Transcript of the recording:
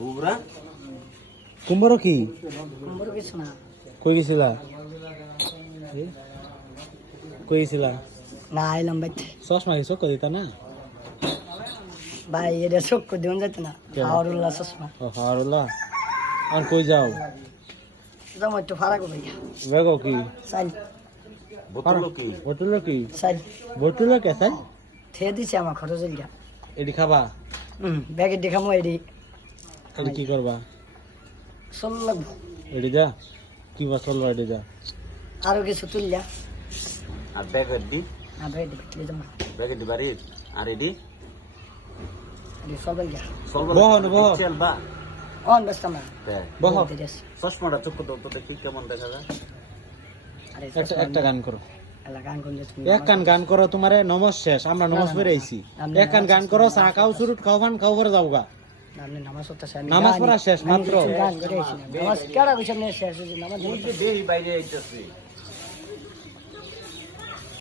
বুবরা Qumbar কি Qumbar কিছু না কই গেছিলা কই গেছিলা না আইলাম ভাই চশমা কি চোখ দিতা না ভাই এটা চক্কর দিন যেত না হাওড়ুল্লাহ চশমা ও হারুল্লাহ আর কই যাও যাবো একটু ফারাক ভাই বেগো কি চাল বোতল কি বোতল কি চাল বোতল কে চাই খেয়ে দিছে আমার খরচ গিয়া এডি খাবা ব্যাগে দেখামো এডি এডি কি করবা চল লাগবো এডি যা কি বা চলবা এডি যা আরো কিছু তুললা আর ব্যাগের দি না ভাই দেখলে যাবো ব্যাগের দি বাড়ি আর এডি চলবে গিয়া চলবা অন ব্যস্ত আমরা বহ চশমাটা চোখ দাও তো দেখি কেমন দেখা যায় আরে একটা গান করো এলা গান কোন তুমি এক কান গান করো তোমারে নমস শেষ আমরা নমস পড়ে আইছি এক কান গান করো চা খাও সুরুট খাও পান খাও পরে যাও গা আপনি নামাজ পড়তেছেন আমি নামাজ পড়া শেষ মাত্র গান করে নামাজ কেডা কইছেন শেষ নামাজ দেহি বাইরে আইতাছে